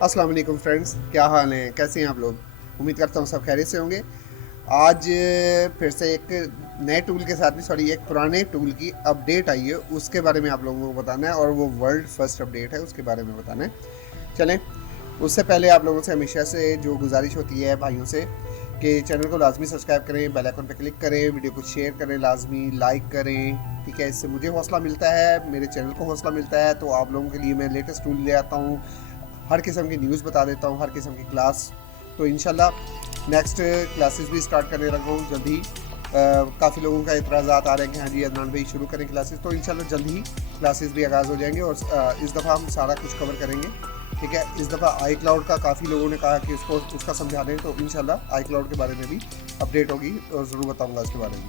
अस्सलाम वालेकुम फ्रेंड्स, क्या हाल हैं, कैसे हैं आप लोग। उम्मीद करता हूँ सब खैरियत से होंगे। आज फिर से एक नए टूल के साथ में एक पुराने टूल की अपडेट आई है, उसके बारे में आप लोगों को बताना है, और वो वर्ल्ड फर्स्ट अपडेट है, उसके बारे में बताना है। चलें, उससे पहले आप लोगों से हमेशा से जो गुजारिश होती है भाइयों से कि चैनल को लाजमी सब्सक्राइब करें, बेल आइकन पर क्लिक करें, वीडियो को शेयर करें, लाजमी लाइक करें, ठीक है। इससे मुझे हौसला मिलता है, मेरे चैनल को हौसला मिलता है। तो आप लोगों के लिए मैं लेटेस्ट टूल ले आता हूँ, हर किस्म की न्यूज़ बता देता हूँ, हर किस्म की क्लास। तो इंशाल्लाह नेक्स्ट क्लासेस भी स्टार्ट करने लगा हूँ जल्द ही। काफ़ी लोगों का इतराज़ात आ रहे हैं कि हाँ जी अदनान भाई शुरू करें क्लासेस, तो इंशाल्लाह जल्द ही क्लासेस भी आगाज़ हो जाएंगे। और इस दफ़ा हम सारा कुछ कवर करेंगे, ठीक है। इस दफ़ा आई क्लाउड का काफ़ी लोगों ने कहा कि उसका समझा दें, तो इंशाल्लाह आई क्लाउड के बारे में भी अपडेट होगी और ज़रूर बताऊँगा उसके बारे में।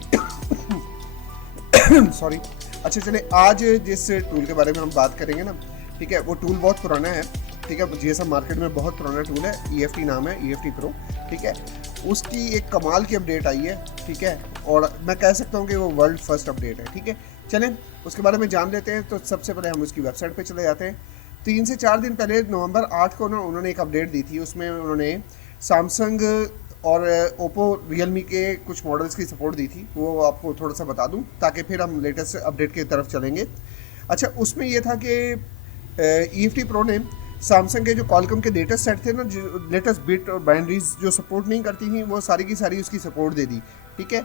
सॉरी। अच्छा चले, आज जिस टूल के बारे में हम बात करेंगे ना, ठीक है, वो टूल बहुत पुराना है, ठीक है। GSM मार्केट में बहुत पुराना टूल है, EFT नाम है, EFT प्रो, ठीक है। उसकी एक कमाल की अपडेट आई है, ठीक है, और मैं कह सकता हूँ कि वो वर्ल्ड फर्स्ट अपडेट है, ठीक है। चलें उसके बारे में जान लेते हैं। तो सबसे पहले हम उसकी वेबसाइट पे चले जाते हैं। 3 से 4 दिन पहले नवंबर 8 को ना उन्होंने एक अपडेट दी थी। उसमें उन्होंने सैमसंग और ओप्पो, रियलमी के कुछ मॉडल्स की सपोर्ट दी थी। वो आपको थोड़ा सा बता दूँ ताकि फिर हम लेटेस्ट अपडेट की तरफ चलेंगे। अच्छा, उसमें ये था कि EFT प्रो ने सैमसंग के जो कॉलकॉम के लेटेस्ट सेट थे ना, जो लेटेस्ट बिट और बाइनरीज जो सपोर्ट नहीं करती थी, वो सारी की सारी उसकी सपोर्ट दे दी, ठीक है।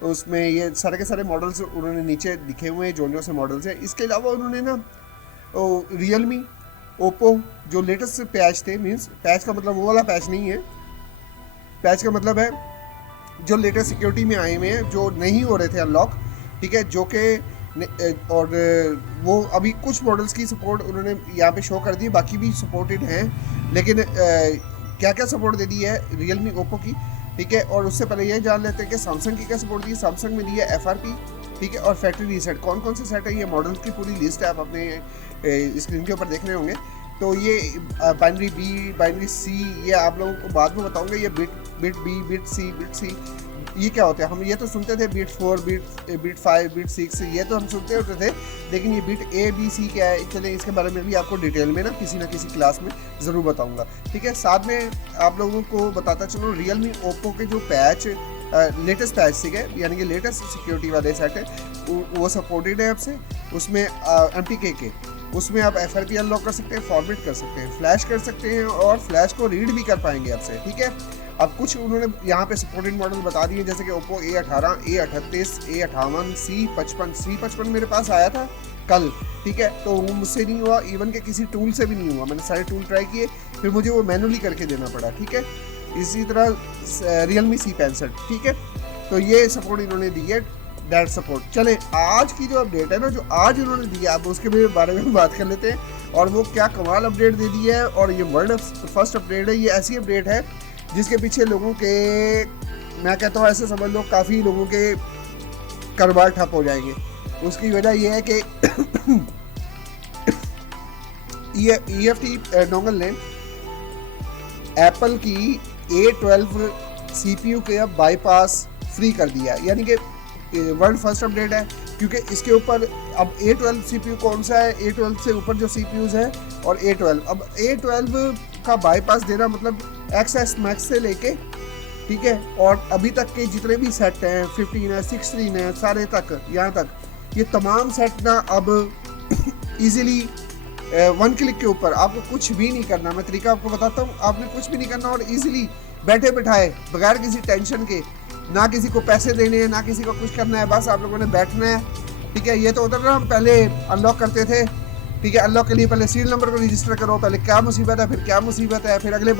तो उसमें ये सारे के सारे मॉडल्स उन्होंने नीचे लिखे हुए हैं, जो से मॉडल्स हैं। इसके अलावा उन्होंने ना रियलमी, ओप्पो जो लेटेस्ट पैच थे, मीन्स पैच का मतलब वो वाला पैच नहीं है, पैच का मतलब है जो लेटेस्ट सिक्योरिटी में आए हुए हैं, जो नहीं हो रहे थे अनलॉक, ठीक है, जो कि और वो अभी कुछ मॉडल्स की सपोर्ट उन्होंने यहाँ पे शो कर दी, बाकी भी सपोर्टेड हैं। लेकिन क्या क्या सपोर्ट दे दी है रियलमी, ओप्पो की, ठीक है। और उससे पहले ये जान लेते हैं कि सैमसंग की क्या सपोर्ट दी है। सैमसंग में दी है FRP, ठीक है, और फैक्ट्री रीसेट। कौन कौन से सेट है, ये मॉडल्स की पूरी लिस्ट है, आप अपने स्क्रीन के ऊपर देख रहे होंगे। तो ये बाइनरी B, बाइनरी C, ये आप लोगों को बाद में बताऊँगा। ये बिट B, बिट C ये क्या होता है। हम ये तो सुनते थे बिट 4, बिट 5, बिट 6, ये तो हम सुनते होते थे, लेकिन ये बिट A, B, C क्या है, चले इसके बारे में भी आपको डिटेल में ना किसी क्लास में ज़रूर बताऊंगा, ठीक है। साथ में आप लोगों को बताता चलो, रियलमी, ओप्पो के जो पैच लेटेस्ट पैच है, यानी कि लेटेस्ट सिक्योरिटी वाले सेट है, वो सपोर्टेड है आपसे। उसमें MTK के उसमें आप FRP अनलॉक कर सकते हैं, फॉर्मेट कर सकते हैं, फ्लैश कर सकते हैं, और फ्लैश को रीड भी कर पाएंगे आपसे, ठीक है। अब कुछ उन्होंने यहाँ पे सपोर्टेड मॉडल बता दिए, जैसे कि Oppo A18, A38, A58, C55 मेरे पास आया था कल, ठीक है। तो वो मुझसे नहीं हुआ, इवन के किसी टूल से भी नहीं हुआ। मैंने सारे टूल ट्राई किए, फिर मुझे वो मैनुअली करके देना पड़ा, ठीक है। इसी तरह रियलमी C65, ठीक है। तो ये सपोर्ट इन्होंने दी है, डायरेक्ट सपोर्ट। चले आज की जो अपडेट है ना, जो आज इन्होंने दी है, आप उसके बारे में बात कर लेते हैं, और वो क्या कमाल अपडेट दे दी है। और ये वर्ल्ड फर्स्ट अपडेट है। ये ऐसी अपडेट है जिसके पीछे लोगों के, मैं कहता हूँ ऐसे समझ लो, काफ़ी लोगों के कारोबार ठप हो जाएंगे। उसकी वजह यह है कि EFT डोंगल ने एप्पल की A12 CPU के अब बाईपास फ्री कर दिया, यानी कि वर्ल्ड फर्स्ट अपडेट है। क्योंकि इसके ऊपर अब A12 CPU कौन सा है, A12 से ऊपर जो CPUs है, और A12, अब A12 का बाईपास देना मतलब XS Max से लेके, ठीक है, और अभी तक के जितने भी सेट हैं, 15 है, 16 है, सारे तक, यहाँ तक, ये तमाम सेट ना अब इजीली 1 क्लिक के ऊपर, आपको कुछ भी नहीं करना। मैं तरीका आपको बताता हूँ, आपने कुछ भी नहीं करना, और इजीली बैठे बिठाए बगैर किसी टेंशन के, ना किसी को पैसे देने हैं, ना किसी को कुछ करना है, बस आप लोगों ने बैठना है, ठीक है। ये तो होता था हम पहले अनलॉक करते थे, ठीक है। अनलॉक के लिए पहले सीरियल नंबर को रजिस्टर करो, पहले क्या मुसीबत है, फिर क्या मुसीबत है, फिर अगले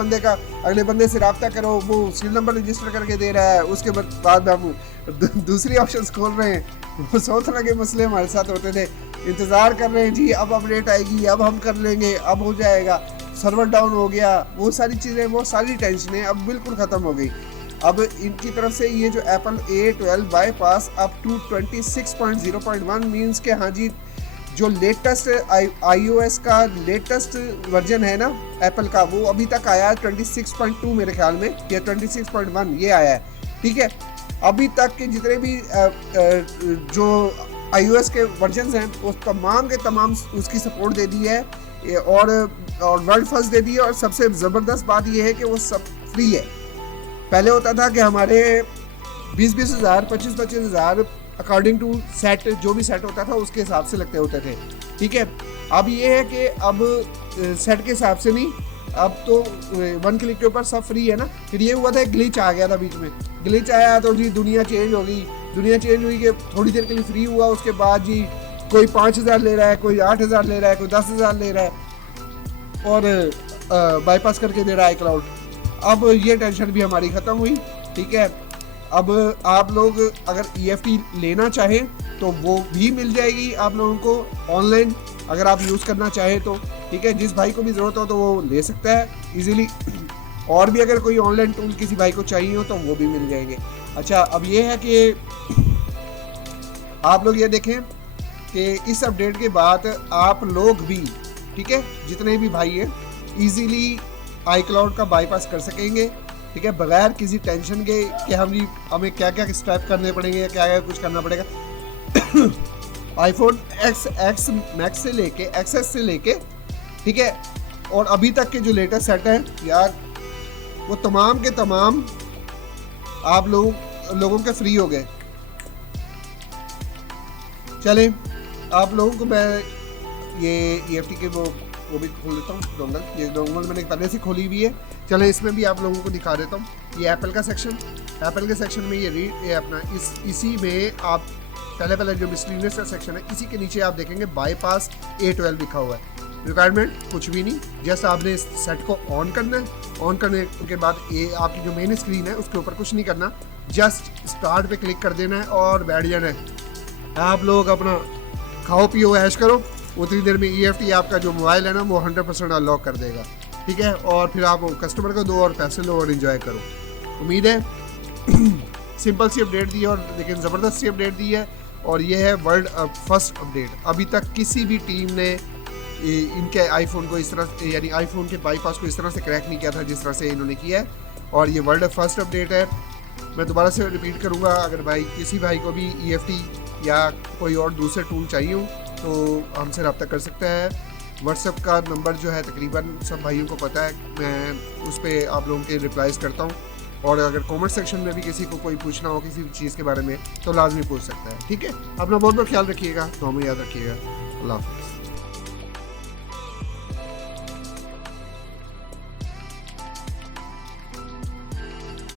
बंदे से रब्ता करो, वो सीरियल नंबर रजिस्टर करके दे रहा है, उसके बाद हम दूसरी ऑप्शंस खोल रहे हैं। वो 100 तरह के मसले हमारे साथ होते थे, इंतज़ार कर रहे हैं जी, अब अपडेट आएगी, अब हम कर लेंगे, अब हो जाएगा, सर्वर डाउन हो गया, वो सारी चीज़ें, वो सारी टेंशनें अब बिल्कुल ख़त्म हो गई। अब इनकी तरफ से ये जो Apple A12 bypass up to 26.0.1 means के हाँ जी, जो लेटेस्ट iOS का लेटेस्ट वर्जन है ना एप्पल का, वो अभी तक आया है 26.2 मेरे ख्याल में, या 26.1 ये आया है, ठीक है। अभी तक के जितने भी जो iOS के वर्जन हैं वो तमाम के तमाम उसकी सपोर्ट दे दी है, और वर्ल्ड फर्स्ट दे दी है। और सबसे ज़बरदस्त बात ये है कि वो सब फ्री है। पहले होता था कि हमारे 20-20 हज़ार 25-25 हज़ार अकॉर्डिंग टू सेट, जो भी सेट होता था उसके हिसाब से लगते होते थे, ठीक है। अब ये है कि अब सेट के हिसाब से नहीं, अब तो 1 क्लिक के ऊपर सब फ्री है ना। फिर ये हुआ था, एक ग्लिच आ गया था बीच में, ग्लिच आया तो जी दुनिया चेंज हो गई। दुनिया चेंज हुई कि थोड़ी देर के लिए फ्री हुआ, उसके बाद जी कोई 5,000 ले रहा है, कोई 8,000 ले रहा है, कोई 10,000 ले रहा है, और बाईपास करके दे रहा है क्लाउड। अब ये टेंशन भी हमारी ख़त्म हुई, ठीक है। अब आप लोग अगर EFT लेना चाहें तो वो भी मिल जाएगी आप लोगों को ऑनलाइन, अगर आप यूज़ करना चाहें तो, ठीक है। जिस भाई को भी ज़रूरत हो तो वो ले सकता है इजीली। और भी अगर कोई ऑनलाइन टूल किसी भाई को चाहिए हो तो वो भी मिल जाएंगे। अच्छा, अब ये है कि आप लोग ये देखें कि इस अपडेट के बाद आप लोग भी, ठीक है, जितने भी भाई हैं ईजीली iCloud का बाईपास कर सकेंगे, ठीक है, बगैर किसी टेंशन के कि हमें क्या क्या स्टेप करने पड़ेंगे या क्या क्या कुछ करना पड़ेगा। iPhone X मैक्स से लेके XS से लेके, ठीक है, और अभी तक के जो लेटेस्ट सेट हैं यार, वो तमाम के तमाम आप लोगों के फ्री हो गए। चलें, आप लोगों को मैं ये EFT के वो भी खोल देता हूँ डोंगल। ये डोंगल मैंने पहले से खोली हुई है। चलें, इसमें भी आप लोगों को दिखा देता हूँ। ये एप्पल का सेक्शन, एप्पल के सेक्शन में ये अपना इसी में आप पहले जो मिसलिनियस का सेक्शन है, इसी के नीचे आप देखेंगे बाईपास A12 लिखा हुआ है। रिक्वायरमेंट कुछ भी नहीं, जस्ट आपने इस सेट को ऑन करना है। ऑन करने के बाद ये आपकी जो मेन स्क्रीन है उसके ऊपर कुछ नहीं करना, जस्ट स्टार्ट पे क्लिक कर देना है और बैठ जाना है। आप लोग अपना खाओ पियो ऐश करो, उतनी देर में EFT आपका जो मोबाइल है ना वो 100% अनलॉक कर देगा, ठीक है। और फिर आप कस्टमर को दो और पैसे लो और इन्जॉय करो। उम्मीद है सिंपल सी अपडेट दी है, और लेकिन ज़बरदस्त सी अपडेट दी है, और ये है वर्ल्ड फर्स्ट अपडेट। अभी तक किसी भी टीम ने इनके आईफोन को इस तरह, यानी आईफोन के बाईपास को इस तरह से क्रैक नहीं किया था जिस तरह से इन्होंने किया है, और ये वर्ल्ड फर्स्ट अपडेट है। मैं दोबारा से रिपीट करूँगा, अगर किसी भाई को भी EFT या कोई और दूसरे टूल चाहिए हो तो हमसे रब्ता कर सकता है। व्हाट्सएप का नंबर जो है तकरीबन सब भाइयों को पता है, मैं उस पर आप लोगों के रिप्लाईज़ करता हूँ। और अगर कमेंट सेक्शन में भी किसी को कोई पूछना हो किसी चीज़ के बारे में तो लाजमी पूछ सकता है, ठीक है। अपना बहुत बहुत ख्याल रखिएगा, तो हमें याद रखिएगा। अल्लाह हाफ़िज़।